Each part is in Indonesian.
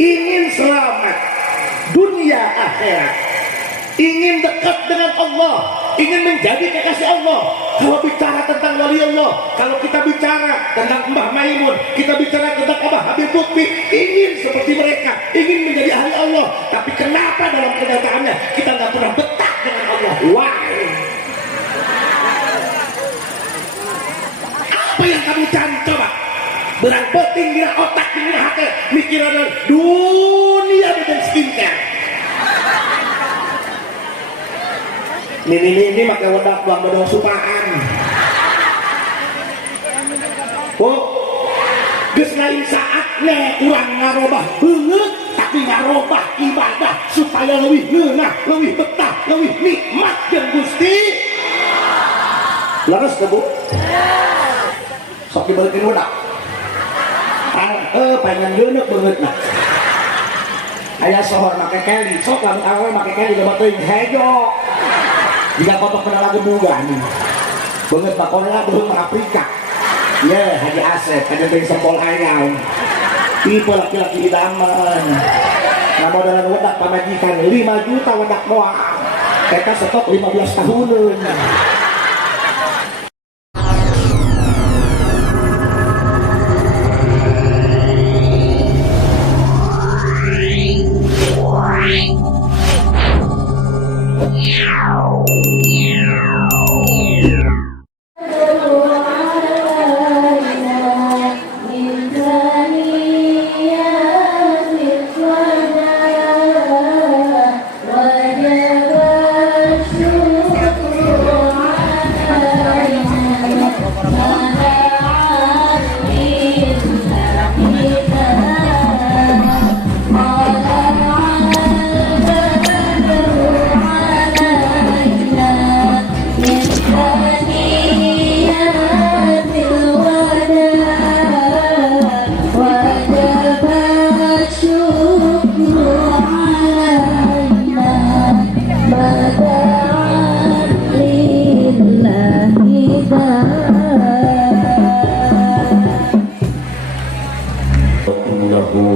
ingin selamat dunia akhirat, ingin dekat dengan Allah, ingin menjadi kekasih Allah. Kalau bicara tentang wali Allah, kalau kita bicara tentang Mbah Maimun, kita bicara tentang Abah Habib Lutfi, ingin seperti mereka, ingin menjadi ahli Allah. Tapi kenapa dalam kenyataannya kita nggak pernah betah dengan Allah? Why? Apa yang kamu cari? Coba berang penting dina otak dina hati mikiran dunia dan skincare. Ini pakai wadah buang bedong supaan. Oh, geus lain saatnya urang ngarobah beungeut, tapi ngarobah ibadah supaya lebih ngeunah, lebih betah, lebih nikmat jeung Gusti. Laras ke Bu? Sok dibalikin wadah. Pengen geuneuh beungeutna. Aya sohor make keli, sok lamun awewe make keli coba teuing hejo. Jika kotok pernah lagu bugan banget Pak Korea belum Afrika ya Haji Asep ada yang sempol ayam tipe laki-laki idaman nah modal wadak pamajikan 5 juta wadak doang kita stok 15 tahunan.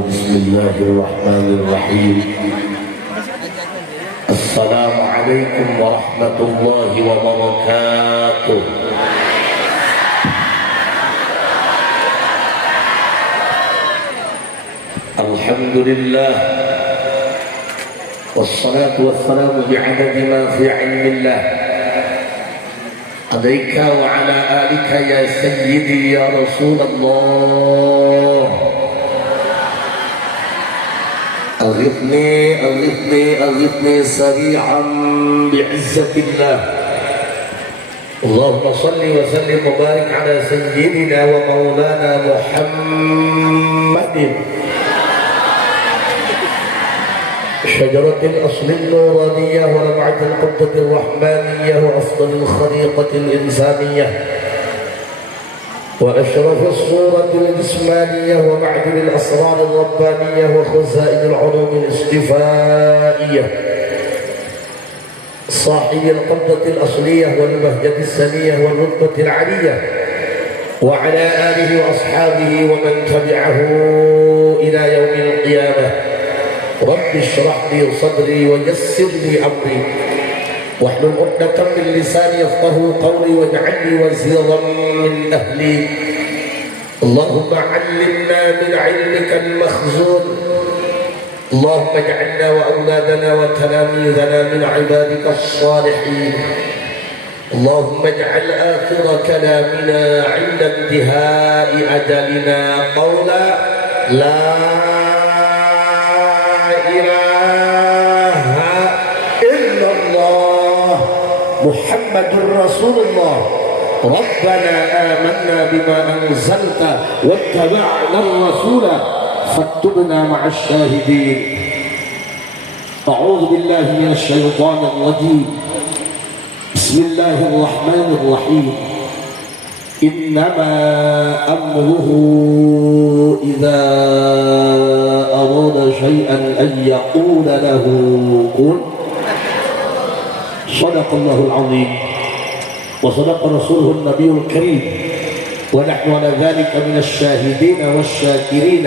Bismillahirrahmanirrahim. Assalamualaikum warahmatullahi wabarakatuh. Alhamdulillah wassalatu wassalamu bi'adadi ma fi ilmillah alaika wa ala alika ya sayyidi ya Rasulullah. أغثني سريعا بعزة الله. اللهم صل وسلم وبارك على سيدنا ومولانا محمد شجرة الأصل النورانية ولمعة القبة الرحمانية وأفضل الخليقة الإنسانية وأشرف الصورة الجسمانية ومعدن الأسرار الربانية وخزائن العلوم الاصطفائية صاحب القبضة الأصلية والبهجة السنية والرتبة العلية وعلى آله وأصحابه ومن تبعه إلى يوم القيامة. رب اشرح لي صدري ويسر لي أمري واحلل عقدة من لساني يفقهوا قولي واجعل لي وزيرا من أهلي. اللهم علمنا من علمك المخزون. اللهم اجعلنا وأولادنا وتلاميذنا من عبادك الصالحين. اللهم اجعل آخر كلامنا عند انتهاء أجلنا قولا لا محمد رسول الله. ربنا آمنا بما أنزلت واتبعنا الرسول فاكتبنا مع الشاهدين. أعوذ بالله من الشيطان الرجيم. بسم الله الرحمن الرحيم. إنما أمره إذا أراد شيئا أن يقول له كن. صدق الله العظيم وصدق رسوله النبي الكريم ونحن على ذلك من الشاهدين والشاكرين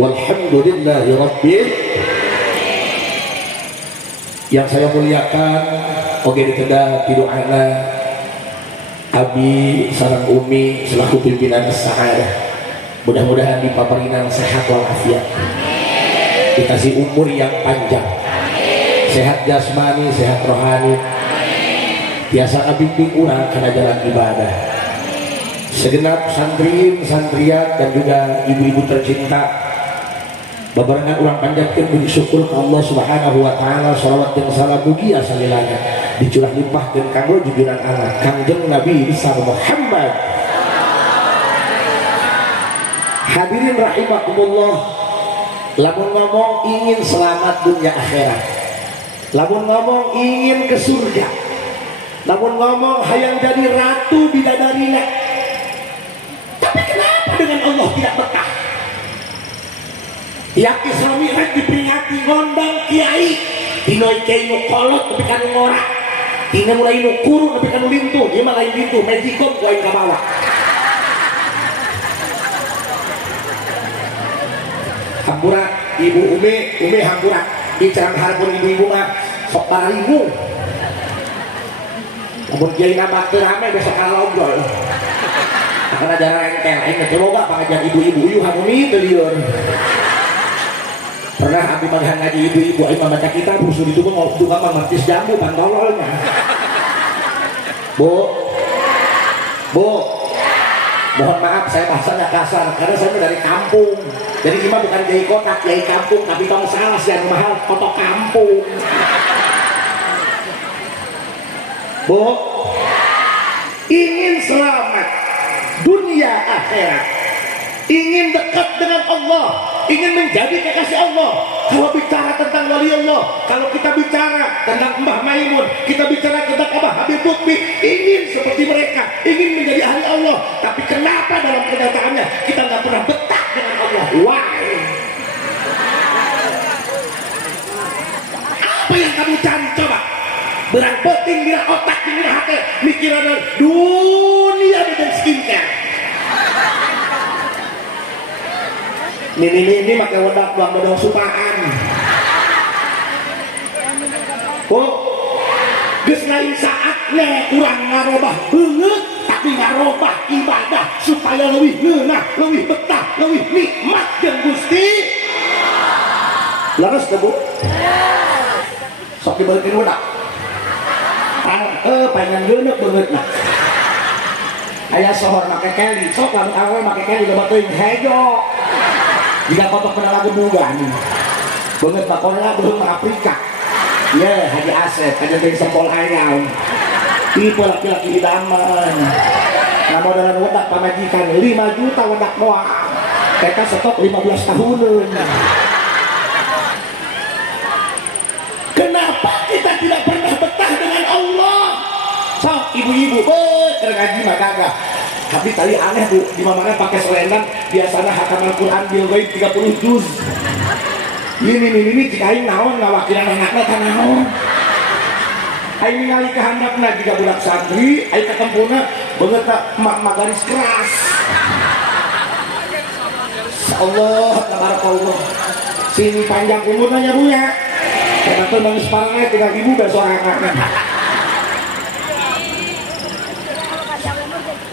Walhamdulillahi rabbil. Yang saya muliakan oge dikedah ti doana abi sareng umi selaku pimpinan saadah. Mudah-mudahan dipaparingan sehat walafiat, dikasih umur yang panjang, sehat jasmani, sehat rohani, biasa ngabimbing urang kana jalan ibadah. Segenap santriin, santriat dan juga ibu-ibu tercinta, babarengan urang panjatkeun puji syukur ka Allah Subhanahu wa taala, shalawat jeung salam mugi asalilana dicurah limpahkeun kanggo junjungan anak Kangjeng Nabi besar Muhammad. Hadirin rahimakumullah, lamun ngomong ingin selamat dunia akhirat, lamun ngomong ingin ke surga, lamun ngomong hayang jadi ratu bidadarina, tapi kenapa dengan Allah tidak betah? Ya Islami rek diperingati ngondang kiai dinoy kiai nu kolot tapi kan ngorak, dina mulai nu kurung tapi kan lintu, dia mah lain lintu, magicom ku aing ka bawah. Hampura ibu Umi hampura bicara harapun ibu-ibu mah sok paralingu. Namun kiai nama rame besok kalau ngobrol. Akan ada rengkel, aing semoga pengajian ibu-ibu yuk hamuni teu lieur. Pernah abi manghan ngaji ibu-ibu aing membaca kitab usul itu mah duka mah martis jambu pantololnya. Bu, mohon maaf saya bahasanya kasar karena saya dari kampung. Jadi imam bukan kiai kota, kiai kampung, tapi tong salah yang mahal foto kampung. Bu, ingin selamat dunia akhirat, ingin dekat dengan Allah, ingin menjadi kekasih Allah. Kalau bicara tentang wali Allah, kalau kita bicara tentang Mbah Maimun, kita bicara tentang Abah Habib Lutfi, ingin seperti mereka, ingin menjadi ahli Allah. Tapi kenapa dalam kenyataannya kita nggak pernah betah dengan Allah? Why? Apa yang kamu cari coba? Berang penting, mirah otak, mirah hati, mikiran dunia dan skincare. Ini pakai wedak buang bodong supaan. Oh, geus lain saatnya urang ngarobah beungeut tapi ngarobah ibadah supaya lebih ngeunah, lebih betah, lebih nikmat jeung Gusti. Leres teh Bu? Sok dibeukeun wedak. Pengen geuneuh beungeutna. Aya sohor make keli, sok lamun awewe make keli loba teuing hejo. Jika kotok pernah lagu bugan banget bakola belum Afrika ya Haji Asep ada yang sempol ayam tipe laki-laki idaman nama dalam wadak pamajikan 5 juta wadak doang kita stok 15 tahunan. Kenapa kita tidak pernah betah dengan Allah? Sok ibu-ibu ngaji mah kagak. Tapi tadi aneh Bu, di mana pakai selendang biasanya hataman Quran bil ghaib 30 juz. Ini jika aing naon ngawakilan anakna ka naon. Aing ningali kehendakna jika budak santri, aing ketempuna beungeut mak garis keras. Allah tabarakallah. Sini panjang umurnya ya Bu ya. Karena tuh nangis parahnya 3.000 besok anaknya.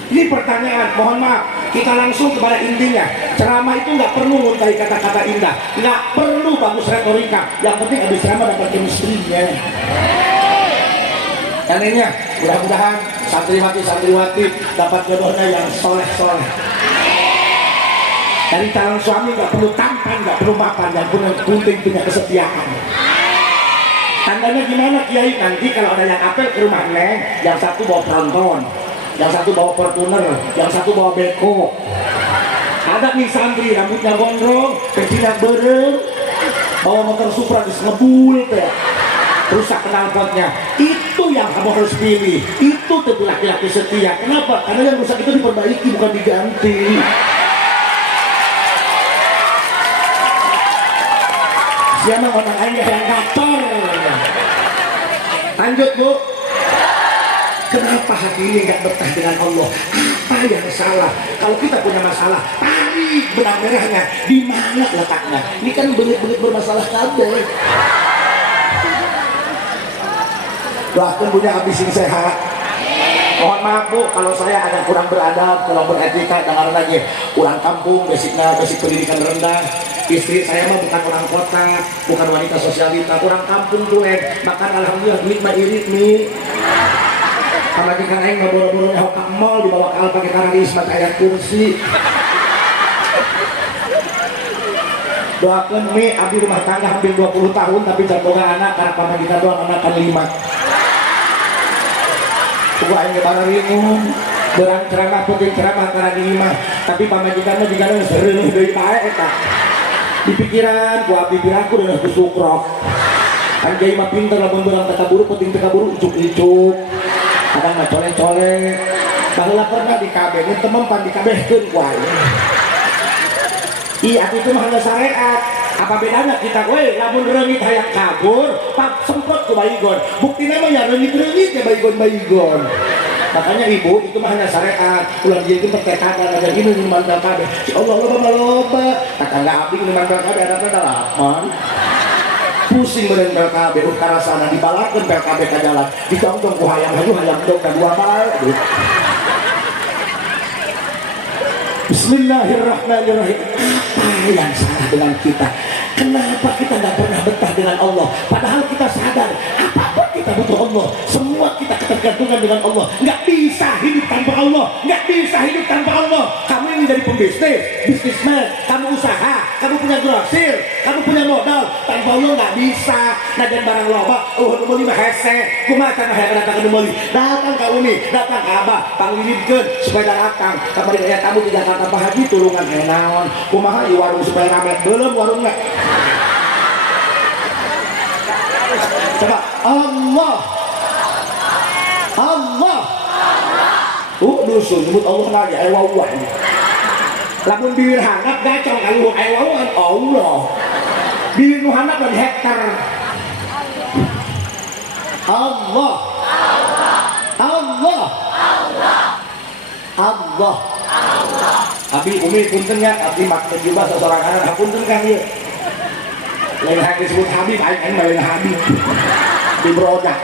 Ini pertanyaan, mohon maaf, kita langsung kepada intinya. Ceramah itu nggak perlu nguntai kata-kata indah, nggak perlu bagus retorika. Yang penting habis ceramah dapat chemistry-nya. Anehnya, mudah-mudahan santriwati dapat jodohnya yang soleh-soleh. Dari calon suami nggak perlu tampan, nggak perlu mapan, yang penting punya kesetiaan. Tandanya gimana Kiai? Nanti kalau ada yang apel ke rumah Neng, yang satu bawa tronton, yang satu bawa Fortuner, yang satu bawa beko. Ada nih santri rambutnya gondrong, kecilnya bereng, bawa motor Supra terus ngebul teh, rusak knalpotnya. Itu yang kamu harus pilih. Itu tuh laki-laki setia. Kenapa? Karena yang rusak itu diperbaiki bukan diganti. Siapa orang lain yang kotor? Lanjut Bu. Kenapa hati ini nggak betah dengan Allah? Apa yang salah? Kalau kita punya masalah, tarik cari benang merahnya di mana letaknya. Ini kan belit-belit bermasalah kabel. Bahkan punya habisin sehat. Mohon maaf Bu, kalau saya ada kurang beradab, kurang beretika, dengar lagi kurang kampung, basic pendidikan rendah. Istri saya mah bukan orang kota, bukan wanita sosialita, kurang kampung tuh makan alhamdulillah duit mah irit nih. Karena kita aing mah boro-boro nyaho ka mall dibawa ke al pakai kararis mah aya kursi. Doakeun mi abdi rumah tangga hampir 20 tahun tapi can boga anak karena pamajikan doang anak kan 5. Gua aing geus ringung berang ceramah penting ceramah karena di imah tapi pamajikan mah digana seureun deui pae eta. Di pikiran ku abdi piraku dan aku sukrok. Kan jadi mah pinter lamun berang teka buru penting teka buru icuk-icuk. Kadang mah colek-colek. Baheula pernah di kabeh mun teu mempan dikabehkeun ku aing. Iya itu mah hanya syariat. Apa bedanya kita lamun reungit hayang kabur pak semprot ke baygon buktinya mah ya reungit ya baygon. Makanya ibu itu mah hanya syariat ulang dia itu pertekatan aja gini minuman kabeh si Allah loba tetangga abdi minuman kabeh ada dalaman pusing bener kabeh karasana dibalakeun kabeh ka jalan ditongtong ku hayam haju hayam dong ka dua bae. Bismillahirrahmanirrahim. Apa yang salah dengan kita? Kenapa kita nggak pernah betah dengan Allah? Padahal kita sadar apapun kita butuh Allah. Semua kita ketergantungan dengan Allah. Nggak bisa hidup tanpa Allah. Nggak bisa hidup tanpa Allah. Kamu ingin jadi pembisnis, bisnismen, kamu usaha, kamu punya grosir, kamu punya modal. Tanpa Allah nggak bisa. Najan barang loba, mau lima hese, kumaha cara datang ke Numoli, datang ke Umi, datang ke Abah, panggilkeun supaya datang. Kemarin ayah kamu di Jakarta Pak Haji tulungan enaon, kumaha di warung supaya rame, belum warungnya. Coba Allah dusun nyebut Allah lagi ewawan lamun bibir handap gacong kali ewawan Allah bibir nu handap lagi hektar Allah Abi umi punten ya abdi maksud juga seorang anak punten kan ieu lain hati disebut Habib aing lain Habib di brodak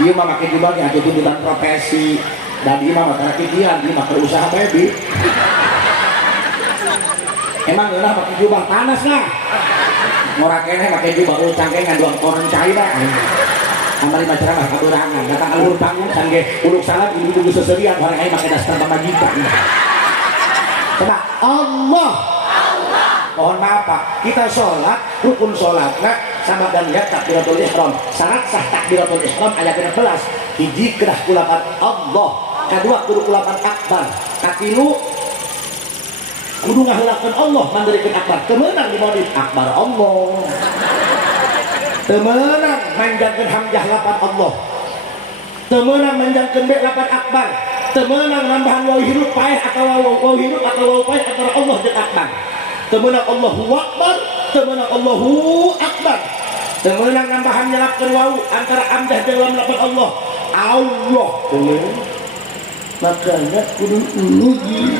dia mah makin dibagi ada tuntutan profesi dan dia mah makin kikiran dia mah usaha baby emang geunah pakai jubah panas lah murah kene pakai jubah cangkeng ngaduang koran cair dah amari macara mah kaberangan datang alur panggung sangge uluk salat ibu-ibu seserian orang aing make dasar pamajikan coba Allah mohon maaf Pak, kita sholat, rukun sholatnya sama dan lihat takbiratul ihram. Syarat sah takbiratul ihram ayat 16. Hiji kedah kulapan Allah, kedua kudu kulapan akbar. Katilu kudu ngaheulakeun Allah mandeurekeun akbar. Temeunang di maulid akbar Allah. Temeunang manjangkeun hamzah lapan Allah. Temeunang manjangkeun be lapan akbar. Temeunang nambahan waw hirup paeh atau waw hirup atau waw paeh antara Allah jeung akbar. Temenang Allahu Akbar, temenang Allahu Akbar. Temenang nambahan nyelapkan wau antara amdah dalam lapan Allah. Allah. Makanya kudu uji.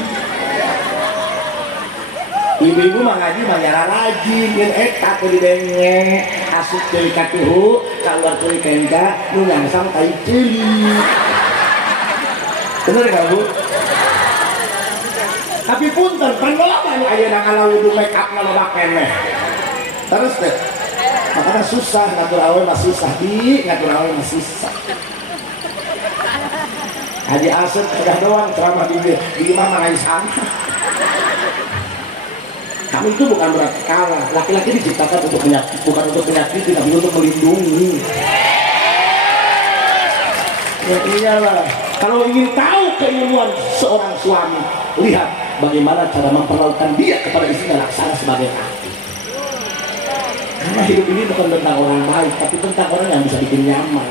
Ibu-ibu mah ngaji mah nyara rajin, yang eta teu dibenge, asup teuy ka tuhu, kaluar teuy ka engka, nu ngangsam tai ceuli. Bener enggak Bu? Tapi punten pan loba anu ayeuna ngalawu make up loba keneh. Terus deh. Makanya susah ngatur awe mah susah ngatur awe mah susah. Haji Asep sudah doang ceramah di imam mangai sana. Kamu itu bukan berarti kalah. Laki-laki diciptakan untuk menyakiti, bukan untuk menyakiti, tapi untuk melindungi. Ya iyalah. Kalau ingin tahu keilmuan seorang suami, lihat bagaimana cara memperlakukan dia kepada istrinya laksana sebagai laki. Karena hidup ini bukan tentang orang baik, tapi tentang orang yang bisa bikin nyaman.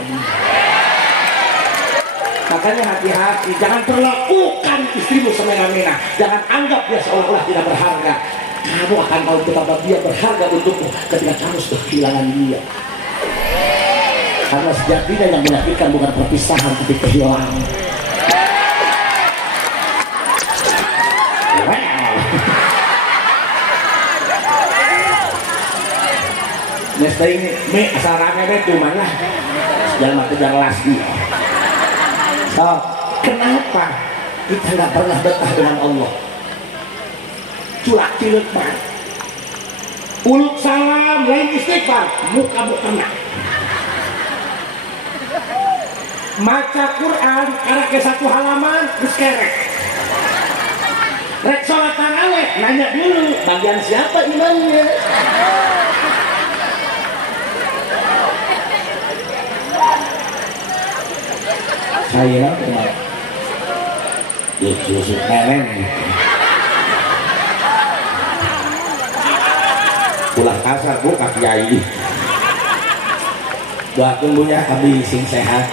Makanya hati-hati, jangan perlakukan istrimu semena-mena. Jangan anggap dia seolah-olah tidak berharga. Kamu akan tahu betapa dia berharga untukmu ketika kamu sudah kehilangan dia. Karena sejatinya yang menyakitkan bukan perpisahan, tapi kehilangan. Nesting mie asal rame deh cuman lah jangan mati jangan lagi. So, kenapa kita nggak pernah betah dengan Allah? Culak cilik banget. Uluk salam lain istighfar muka kena. Maca Quran karena ke satu halaman terus kerek. Rek sholat tarawih nanya dulu bagian siapa imannya. Saya kenal Yesus keren pulang kasar buka kiai doakan punya abdi sing sehat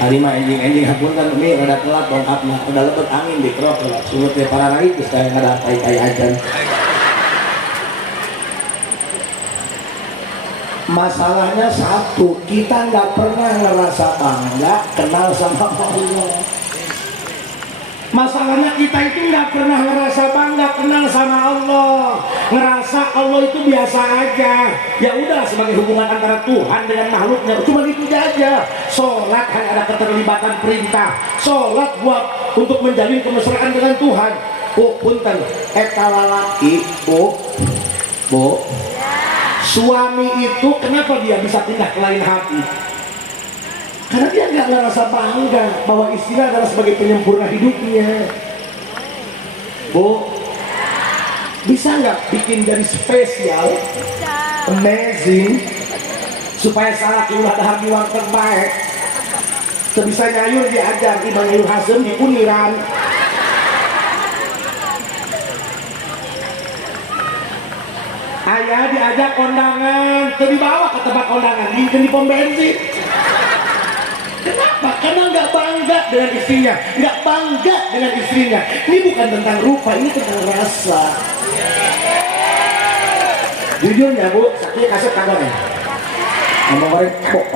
hari mah enjing hapun kan ini rada telat bongkapnya udah lebet angin di kerok surutnya para raih terus kayak ada tai ajan. Masalahnya satu, kita nggak pernah ngerasa bangga kenal sama Allah. Masalahnya kita itu nggak pernah ngerasa bangga kenal sama Allah, ngerasa Allah itu biasa aja. Ya udah sebagai hubungan antara Tuhan dengan makhluknya, cuma gitu aja. Sholat hanya ada keterlibatan perintah. Sholat buat untuk menjalin kemesraan dengan Tuhan. Punten, eta lalaki, bu. Suami itu kenapa dia bisa pindah ke lain hati? Karena dia nggak ngerasa bangga bahwa istrinya adalah sebagai penyempurna hidupnya. Bu, bisa nggak bikin jadi spesial, amazing, supaya salah ulah dahar di luar terbaik. Sebisa nyayur diajar Imam Yul Hasem di Uniran. Ayah diajak kondangan, dibawa ke tempat kondangan, di pom bensin. Kenapa? Karena nggak bangga dengan istrinya, nggak bangga dengan istrinya. Ini bukan tentang rupa, ini tentang rasa. Jujur ya bu, sakit kasih kabarnya. Ngomong orang kok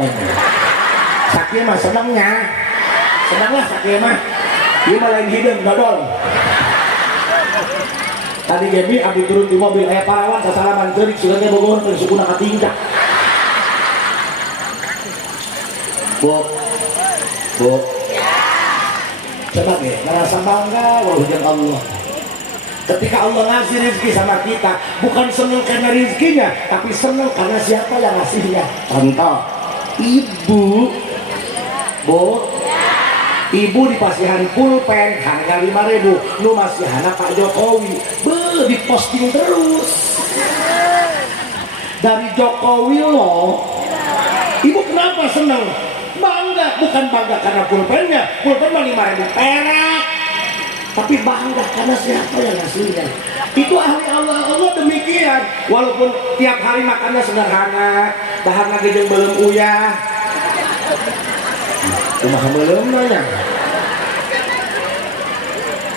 sakit mah senangnya, senanglah sakit mah. Dia malah hidung dodol. Tadi Gaby abdi turun di mobil parawan sasalaman teurik sugatnya Bogor ke sukuna katingkah. Bu. Coba deh, merasa bangga walaupun Allah. Ketika Allah ngasih rezeki sama kita, bukan senang karena rezekinya, tapi senang karena siapa yang ngasihnya. Contoh, ibu, ibu dipasihan pulpen harga 5.000, lu masih anak Pak Jokowi, diposting terus. Dari Jokowi loh, ibu kenapa senang? Bangga, bukan bangga karena pulpennya, pulpen mah 5.000 perak, tapi bangga karena siapa yang ngasihnya. Itu ahli Allah demikian. Walaupun tiap hari makannya sederhana, bahan lagi jeung belum uyah. Kumaha belum nanya.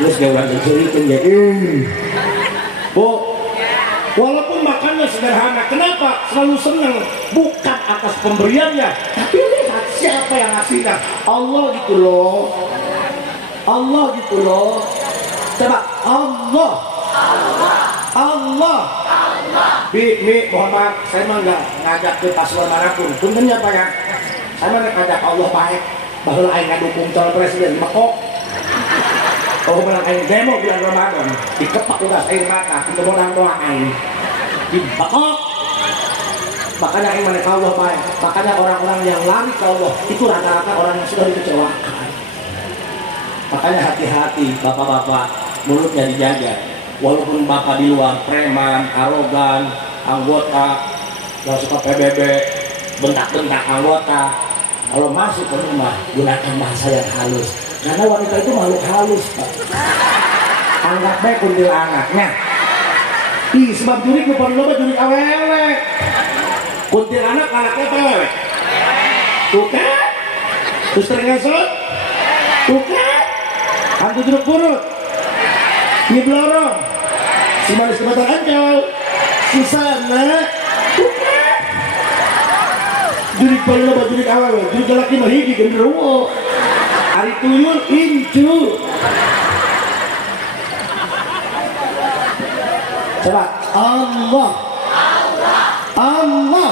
Terus dia udah cerita ya, Bu, walaupun makannya sederhana, kenapa? Selalu senang, bukan atas pemberiannya, tapi lihat siapa yang ngasihnya. Allah gitu loh. Coba Allah. Mi, mohon maaf, saya mah nggak ngajak ke paslon manapun. Puntennya Pak ya, saya mah ngajak Allah baik. Bahwa aing ngadukung calon presiden mekok. Oh menang aing demo bulan Ramadan, dikepak udah air mata, kita modal doa aing, dibekok. Makanya aing mana Allah baik. Makanya orang-orang yang lari ke Allah itu rata-rata orang yang sudah dikecewakan. Makanya hati-hati bapak-bapak, mulutnya dijaga. Walaupun bapak di luar preman, arogan, anggota, gak suka PBB, bentak-bentak anggota, kalau masuk ke rumah gunakan bahasa yang halus. Karena wanita itu makhluk halus, Pak. Anggap baik kuntilanaknya. Sebab jurik lupa loba jurik awewe. Kuntilanak anaknya awewe. Tuh kan? Terus teringasut? Tuh kan? Hantu jeruk purut. Ini belorong. Si manis kebatar ancol. Susana. Tuh kan? Jurik paling loba jurik awewe. Jurik laki mah hiji genderuwo. Hari tuyul incu. Coba Allah. Allah.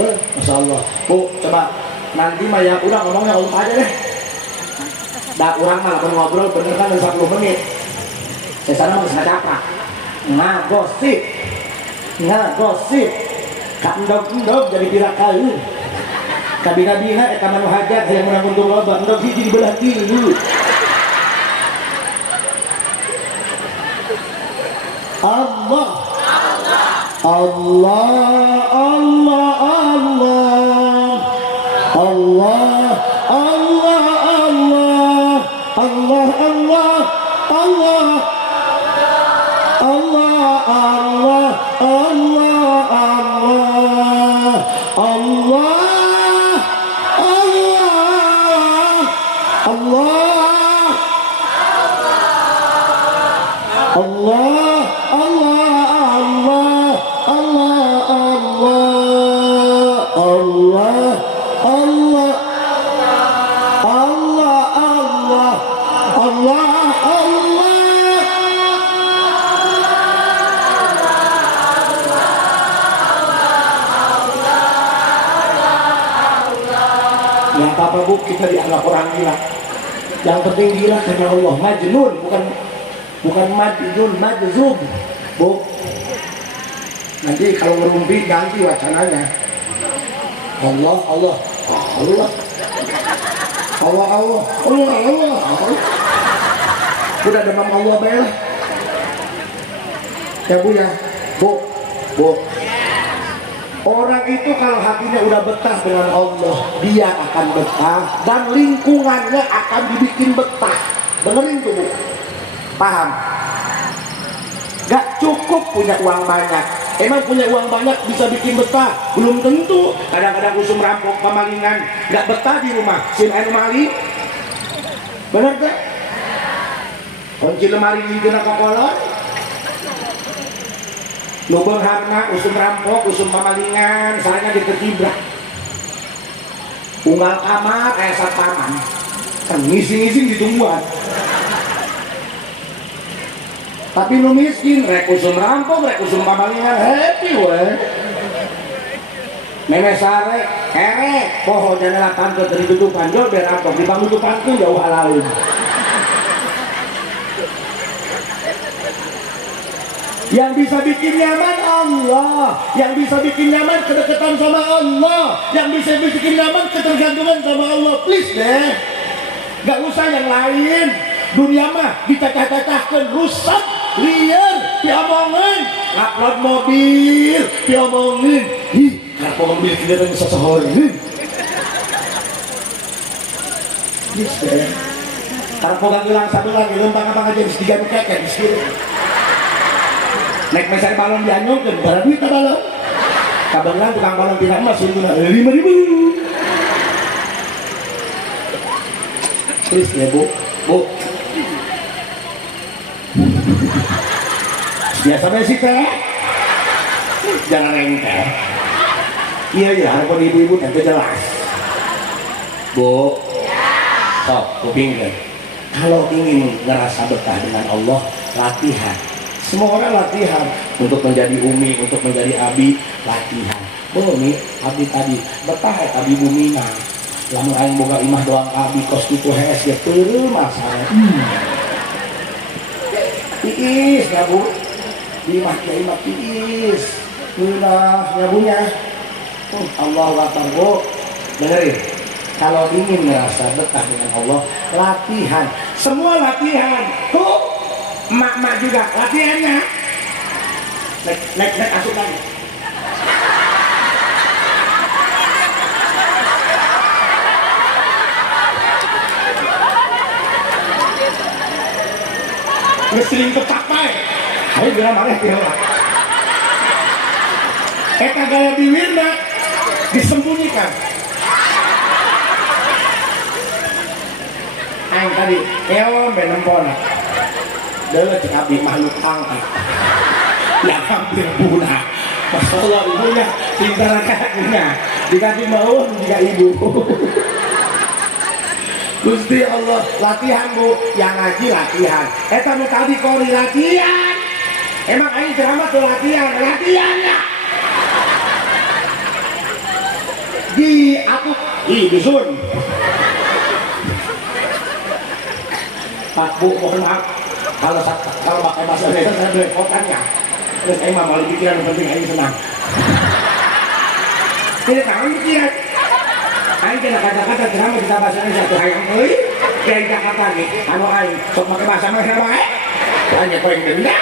Masya Allah. Bu, coba nanti mah ya udah ngomongnya Allah aja deh. Dah kurang malah ngobrol bener kan 40 menit. Saya sana harus ngacaprak. Ngagosip. Kandok-endok jadi pira kali. Kabina-bina eta manu hajat yang menang untung loba endok hiji dibelah tilu. Allah. Allah, Allah, Allah, Allah, Allah, Allah, Allah, Allah, Allah, Allah, Allah, Allah, Allah, Yang apa bu, kita dianggap orang gila. Yang penting gila karena Allah. Majnun, bukan majnun, majzum. Bu, nanti kalau ngerumpi ganti wacananya. Allah, Allah, Allah, Allah, Allah, Allah, Allah, Allah. Udah demam Allah bel. Ya bu ya, bu. Orang itu kalau hatinya udah betah dengan Allah, dia akan betah dan lingkungannya akan dibikin betah. Dengerin tuh bu, paham? Gak cukup punya uang banyak. Emang punya uang banyak bisa bikin betah? Belum tentu. Kadang-kadang usum rampok pamalingan, gak betah di rumah. Sim anu mali, bener gak? Kunci lemari di kena kokolor. Lubang harna, usum rampok, usum pamalingan, soalnya diketibrak. Unggal kamar, kayak satpaman. Ngising-ngising ditungguan. Tapi lu miskin, rek usum rampok, rek usum pamalingan, happy weh. Nenek sare, kerek, pohon jendela tante dari tutupan, jauh biar rampok, di bangun tutupan tuh jauh halalin. Yang bisa bikin nyaman Allah, yang bisa bikin nyaman kedekatan sama Allah, yang bisa bikin nyaman ketergantungan sama Allah. Please deh, gak usah yang lain. Dunia mah dicacah-cacahkan, rusak, liar, diomongin, upload mobil, diomongin. Ih, kenapa mobil kita bisa sehorin? Please deh, karena pogang gelang satu lagi, lempang-lempang aja bisa diganti keket di sini. Naik meser balon dianyongkan, barang duit balon. Kabarnya tukang balon tidak emas, suruh 5.000. Please ya bu. Biasa besi teh. Jangan rengkel. Iya, harapun ibu-ibu tentu jelas. Bu, sok, kupingkan. Kalau ingin ngerasa betah dengan Allah, latihan. Semua orang latihan untuk menjadi umi, untuk menjadi abi, latihan. Bumi, abi tadi betah abi bumina. Lamun aing boga imah doang abi kos kitu hees ge teu masalah. Tiis ya bu, imah ke imah tiis. Ulah ya bunya. Allahu Akbar bu. Dengerin. Kalau ingin merasa betah dengan Allah, latihan. Semua latihan. Tuh. Mak juga latihannya. Naik asup lagi. Ngeseling kecapai. Ayo bilang marah bilang. Eka gaya bibirna disembunyikan. Aing tadi elon benempona. Dele cek abdi makhluk angkat yang hampir punah. Masya Allah ibunya pintar kakaknya dikasih bawah juga ibu. Gusti Allah latihan bu, yang ngaji latihan. Eta nu tadi kori latihan. Emang aing ceramah tuh latihannya di aku bisun Pak Bu, mohon maaf kalau pakai bahasa Indonesia saya belepotannya. Terus saya mah malah pikiran yang penting aing senang. Tidak tahu pikiran. Aing kena kata-kata ceramah kita bahasa Indonesia tuh hayang euy. Kayak Jakarta nih, anu aing sok pakai bahasa Indonesia bae. Hanya poin denda.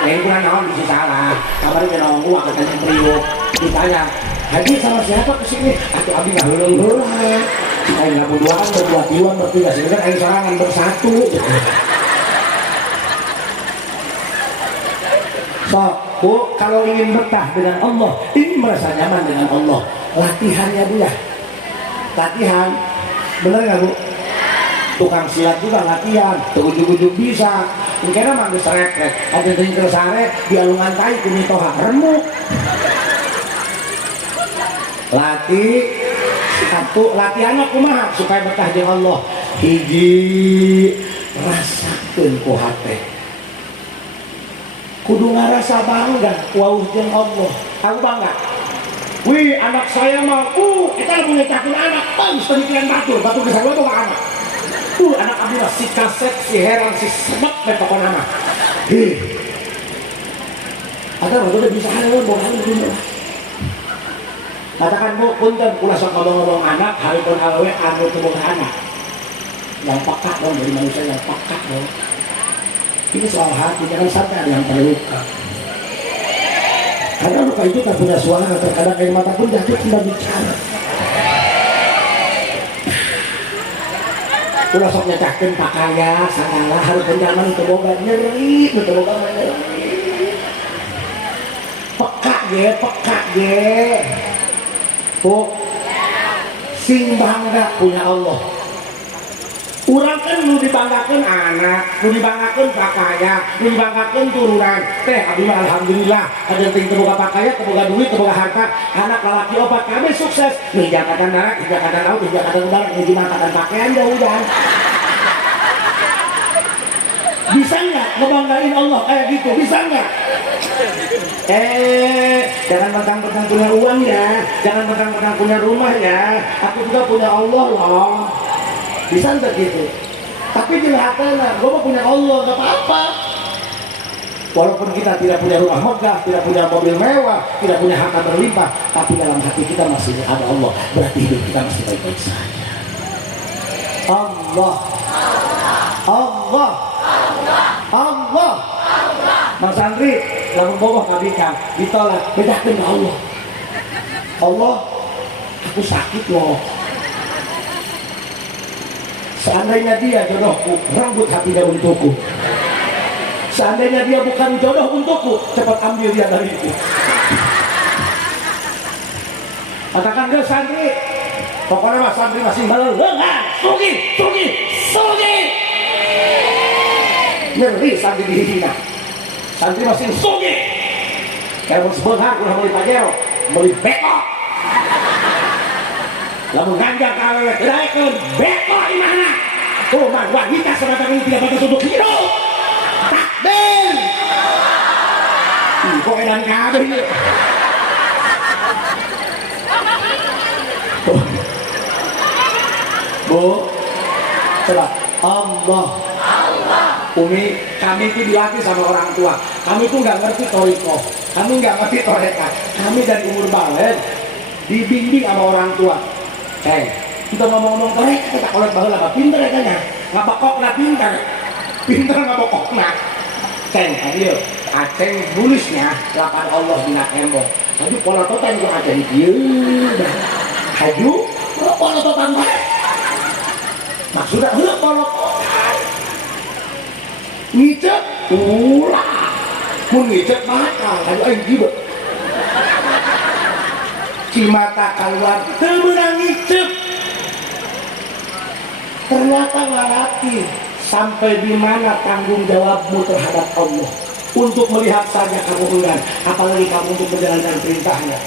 Ini kurang naon bisa salah. Kabar ini naon gua katanya priuk. Ditanya, "Haji sama siapa kesini?" Atuh abdi nggak heuleuh. Aing nggak berduaan, berdua tiwan, bertiga sebenarnya aing sorangan bersatu. So, Bu, kalau ingin betah dengan Allah, ingin merasa nyaman dengan Allah, latihannya Bu ya. Latihan, bener nggak Bu? Tukang silat juga latihan, ujug-ujug bisa. Mungkin mah geus rek, ada yang kersare di alungan tai kumitoha remuk. Satu latihannya kumaha supaya betah jeung Allah. Hiji, rasakeun ku hate. Kudu ngarasa bangga wauh jeung Allah. Aku bangga. Wih, anak saya mah kita punya cakun anak, bagus pemikiran batu geus sarua bawa anak. Anak abdi mah si kaset, si heran, si sebab we pokona mah. Ada udah bisa hal bola ini. Katakan Bu, punten kula sok ngomong anak, haripun awewe anu teu boga anak. Yang peka dong dari manusia yang peka dong. Ini soal hati, jangan sampai ada yang terluka. Karena luka itu tak punya suara, terkadang air mata pun jatuh tidak bicara. Kula sok nyacahkeun pakaya, sangala haripun zaman teu boga nyeri, teu boga nyeri. Peka ge. Bu, sing bangga punya Allah. Urang kan nu dibanggakeun anak, nu dibanggakeun pakaya, nu dibanggakeun turunan. Teh abdi mah alhamdulillah, ada ting teu boga pakaya, teu boga duit, teu boga harta, anak lalaki opat kabeh sukses. Nu jakatan darat, jakatan laut, jakatan udara, hiji mangkatan pakaian jauh-jauh. Bisa nggak ngebanggain Allah kayak gitu? Bisa nggak? Jangan mentang-mentang punya uang ya, jangan mentang-mentang punya rumah ya. Aku juga punya Allah loh. Bisa nggak gitu? Tapi di hati lah, gue mau punya Allah, nggak apa-apa. Walaupun kita tidak punya rumah megah, tidak punya mobil mewah, tidak punya harta berlimpah, tapi dalam hati kita masih ada Allah. Berarti hidup kita masih baik-baik saja. Allah. Mas Andri, lamun boboh kabikang ditolak, bedakeun ka Allah. Allah, aku sakit loh. Seandainya dia jodohku, rambut hatinya untukku. Seandainya dia bukan jodoh untukku, cepat ambil dia dariku. Katakan dia Santri, pokoknya Mas Santri masih melengah. Sugi. Nyeri Santri dihina. Santri masih sugi. Kalau sebentar udah beli pajero, beli bekok. Lalu ganja kawewe, diraikeun bekok di mana? Cuma wanita sebatang ini tidak batas untuk hidup. Takbir. Kok edan kabeh ini? Bu, coba Allah. Umi, kami itu dilatih sama orang tua. Kami itu nggak ngerti toriko, kami nggak ngerti toreka. Kami dari umur balen dibimbing sama orang tua. Kita ngomong-ngomong toreka, kita kolot baheula apa pinter ya kayaknya. Ngabokokna pinter ngabokokna. Ayo, aceng bulisnya lapan Allah dina tembok. Haju polototan juga aceng ieu. Haju polototan bae. Maksudnya heuh polototan. Ngicep ulah. Mun ngicep bakal haju aing gibet. Cimata keluar teu meunang ngicep. Ternyata ngarati sampai di mana tanggung jawabmu terhadap Allah untuk melihat saja kamu enggan, apalagi kamu untuk menjalankan perintahnya.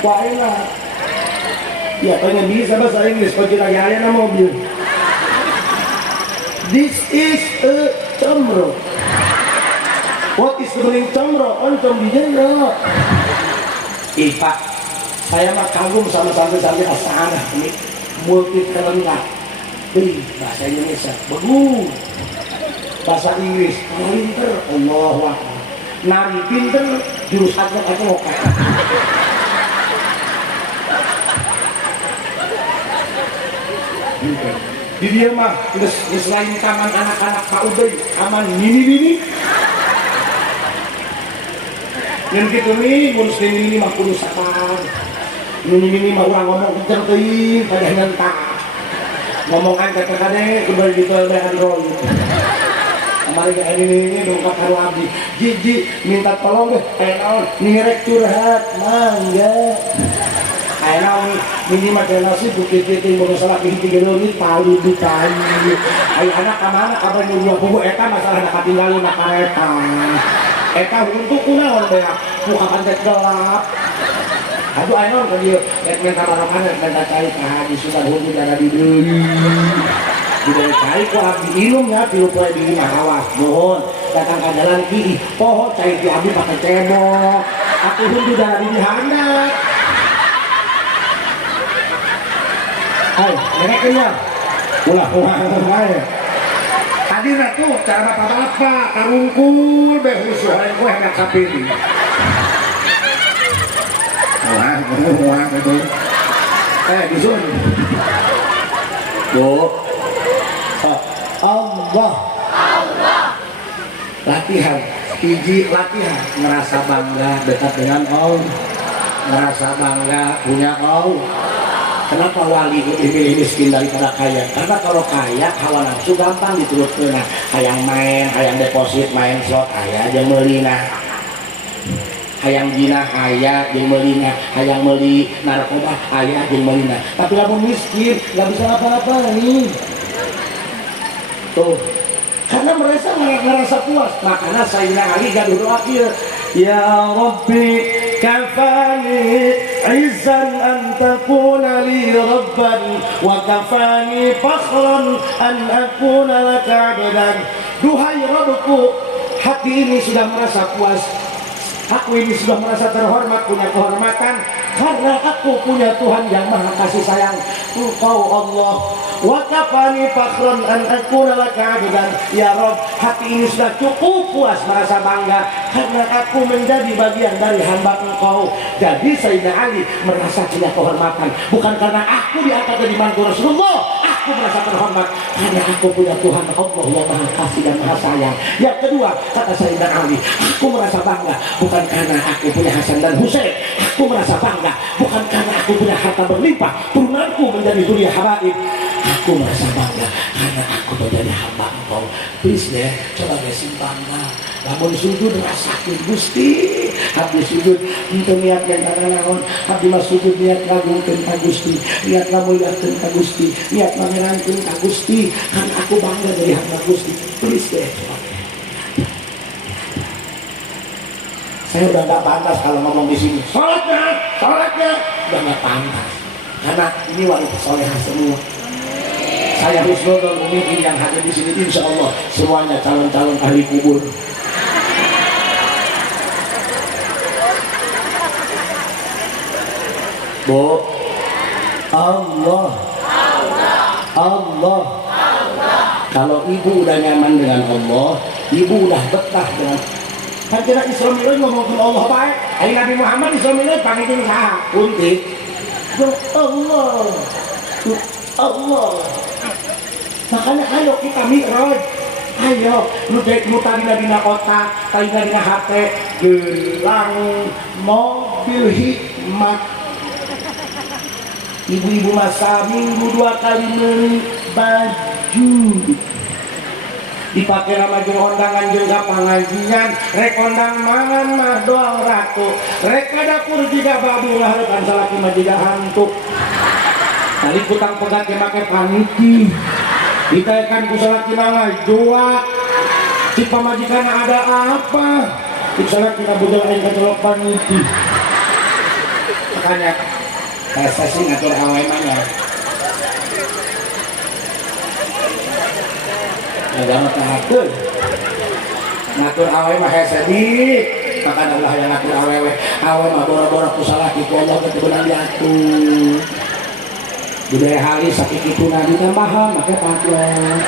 Wah enak. Ya tanya bisa bahasa Inggris kalau kita ayana mobil. This is a comro. What is the meaning comro? Oncom di jero. Pak, saya mah kagum sama santri-santri asana ini multi talenta. Bahasa Indonesia bagus, bahasa Inggris pinter, Allahu Akbar. Nari pinter, jurusannya oke. Di dia mah selain taman anak-anak Pak Uday, taman mini. Yang gitu nih, muslim ini mah kudu sabar. Mini mah orang ngomong kenceng teuing, pada nyentak. Ngomongan kata-kata kembali di tol Android. Kemarin ke ini dongkak karo abdi. Jiji minta tolong deh, nirek curhat, mangga. Ayo minimal nasi bukit itu masalah ini tiga ini tahu dikai. Ayo anak kemana kabar nyuruh buku eta masalah nak tinggalin nak kereta. Eta untuk kunaon deh, bukan tet gelap. Aduh ayo kan dia etmen kamar mana minta cai di sudah hujan ada di deui. Sudah cai ku abdi minum ya pilu poe di awas mohon datang ke jalan kiri poho cai di abdi pakai cebok. Aku hundu dari di handap. Hai, neneknya. Ulah ya. Tadi ratu cara bapak-bapak karungkul behus orang gue hendak sapiri. Wah, betul. Dusun. Tuh. Allah. Latihan. Latihan. Merasa bangga dekat dengan Allah. Merasa bangga punya Allah. Kenapa wali lebih milih miskin daripada kaya? Karena kalau kaya, hawa nafsu gampang diturutkan. Hayang main, hayang deposit, main slot, aya jeung meulina. Hayang zina, aya jeung meulina. Hayang meuli narkoba, aya jeung meulina. Tapi lamun miskin, nggak bisa apa-apa nih. Tuh, karena merasa puas. Makanya Sayyidina Ali gaduh doa kieu. Ya Rabbi kafani izzan an takuna li rabban wa kafani fakhran an akuna laka abdan. Duhai Rabbku, hati ini sudah merasa puas, aku ini sudah merasa terhormat, punya kehormatan karena aku punya Tuhan yang maha kasih sayang, Engkau Allah. Wa kafani fakhran an akuna laka abdan. Ya Rabb, hati ini sudah cukup puas, merasa bangga karena aku menjadi bagian dari hamba Engkau. Jadi Sayyidina Ali merasa punya kehormatan bukan karena aku diangkat jadi mantu Rasulullah. Aku merasa terhormat karena aku punya Tuhan Allah yang maha kasih dan maha sayang. Yang kedua, kata Sayyidina Ali, aku merasa bangga bukan karena aku punya Hasan dan Husain. Aku merasa bangga bukan karena aku punya harta berlimpah, turunanku menjadi dunia habaib. Aku merasa bangga karena aku menjadi hamba Engkau. Please deh, coba deh bangga. Lamun sujud rasakin Gusti, habis sujud itu niat yang naon, habis mas sujud niat ngagungkeun ka Gusti, niat ngamuliakeun ka Gusti, niat mangerankeun ka Gusti, karena aku bangga dari hamba Gusti. Please deh. Saya udah gak pantas kalau ngomong di sini. Sholatnya udah gak pantas, karena ini wanita solehah semua. Saya husnul mu'minin yang hadir di sini, insya Allah semuanya calon-calon ahli kubur. Bu, Allah. Kalau ibu udah nyaman dengan Allah, ibu udah betah dengan. Kan kita Islam itu ngomongin Allah baik. Hari Nabi Muhammad Islam itu panggil saha, kunti. Allah. Makanya ayo kita mi'raj. Ayo, lu tadi dina kota, tadi dina hati, gelang mobil hikmat. Ibu-ibu masa minggu 2 kali beli baju. Dipakai nama jeung ondangan jeung pangajian, rek ondang mangan mah doang ratu. Rek ka dapur jiga babu ngahareupan salaki mah jiga hantu. Tadi kutang pegat ge make paniki. Ditaekan ku salaki mah joa. Di pamajikan ada apa? Di salaki na budal aing kacolok paniki. Makanya saya sih ngatur awal mana. agama tahakeun ngatur awe mah hese di maka Allah yang ngatur awe mah bora-bora ku salah kitu Allah teh beunang diatur budaya halis sakituna ditambahan make patlon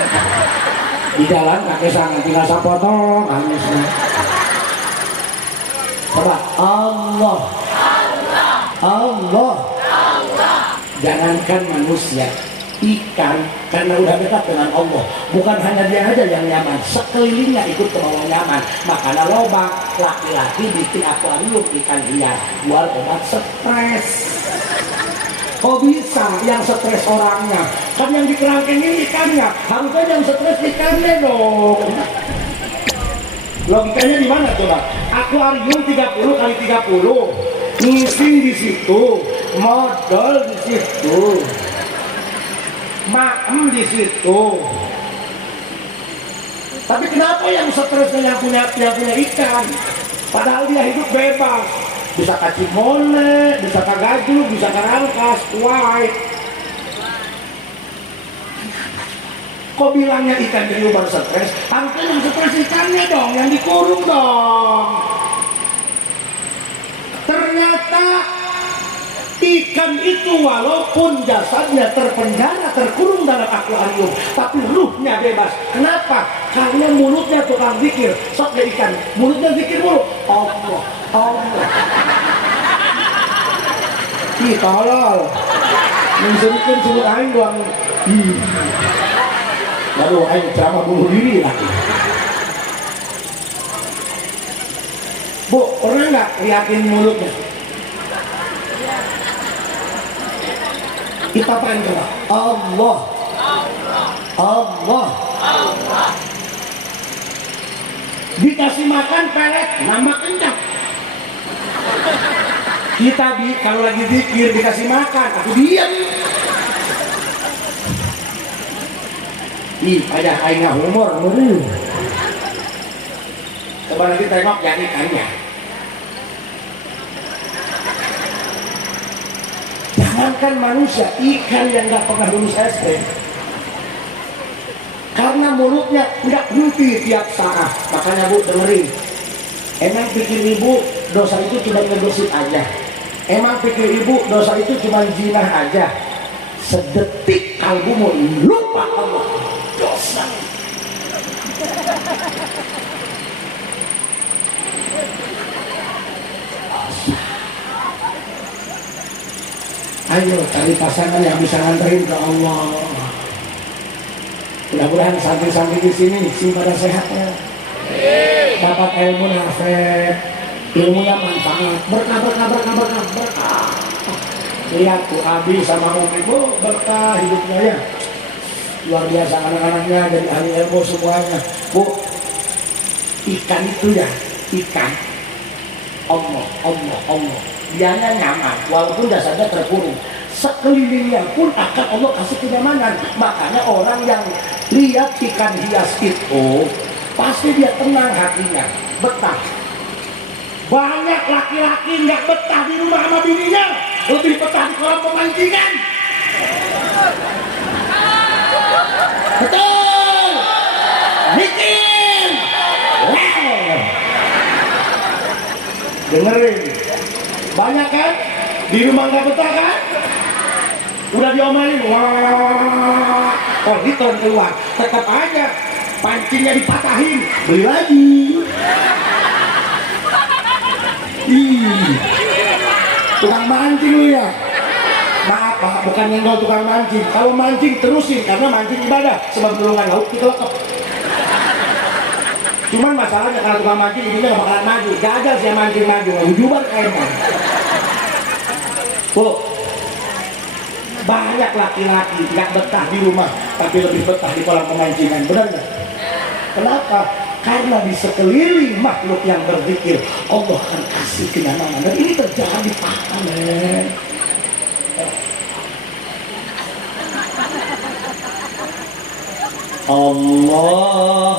di jalan kake sangan tinggal sapotong halusna coba Allah jangankan manusia ikan karena udah dekat dengan Allah bukan hanya dia aja yang nyaman sekelilingnya ikut ke bawah nyaman makanya loba laki-laki bikin akuarium ikan hias buat obat stres kok bisa yang stres orangnya kan yang di kerangkengin ikannya harusnya yang stres ikannya dong logikanya di mana coba akuarium 30 kali 30 ngisi di situ modal di situ maem di situ. Tapi kenapa yang stresnya yang punya ikan? Padahal dia hidup bebas. Bisa kacim mole, bisa kagaju, bisa karangkas, white. Kok bilangnya ikan jadi baru stres? Harusnya yang stres ikannya dong, yang dikurung dong. Ternyata ikan itu walaupun jasadnya terpenjara, terkurung dalam akuarium, tapi ruhnya bebas. Kenapa? Karena mulutnya tukang zikir. Sok ya ikan, mulutnya zikir mulu. Allah. Ih, tolol. Menjadikan sulut aing doang. Lalu aing ceramah bunuh diri lagi. Bu, pernah nggak liatin mulutnya? Kita apa yang coba? Allah. Dikasih makan pelet, nama kencang. Kita kalau lagi zikir dikasih makan, aku diam. Ih, ada aingnya humor, coba nanti tengok ya ikannya. Jangankan manusia, ikan yang gak pernah lulus SD karena mulutnya gak berhenti tiap saat. Makanya Bu dengerin, emang pikir ibu dosa itu cuma ngegosip aja? Emang pikir ibu dosa itu cuma zina aja? Sedetik kalbumu lupa Allah dosa. Ayo cari pasangan yang bisa nganterin ke Allah. Mudah-mudahan santri-santri di sini pada sehatnya, dapat ilmu nafas, ilmunya manfaat, berkah. Lihat tuh Abi sama Umi, Bu, berkah hidupnya ya. Luar biasa anak-anaknya dari ahli ilmu semuanya. Bu, ikan itu ya, ikan. Allah. Dianya nyaman walaupun dasarnya terkurung, sekelilingnya pun akan Allah kasih kenyamanan. Makanya orang yang lihat ikan hias itu pasti dia tenang hatinya, betah. Banyak laki-laki nggak betah di rumah sama bininya, lebih betah di kolam pemancingan. Betul, mikir, dengerin. Banyak kan? Di rumah nggak betah kan? Udah diomelin, wah, auditor keluar, tetap aja pancingnya dipatahin, beli lagi. Tukang mancing lu ya? Maaf Pak, bukan nyenggol tukang mancing. Kalau mancing terusin, karena mancing ibadah, sebab gulungan laut dikelekep. Cuman masalahnya kalau tukang mancing ini nggak bakalan maju, gagal sih mancing maju, ujuban kayaknya. Bu, banyak laki-laki nggak betah di rumah, tapi lebih betah di kolam pemancingan, benar nggak? Kenapa? Karena di sekeliling makhluk yang berzikir, Allah akan kasih kenyamanan. Dan ini terjadi Pak. Allah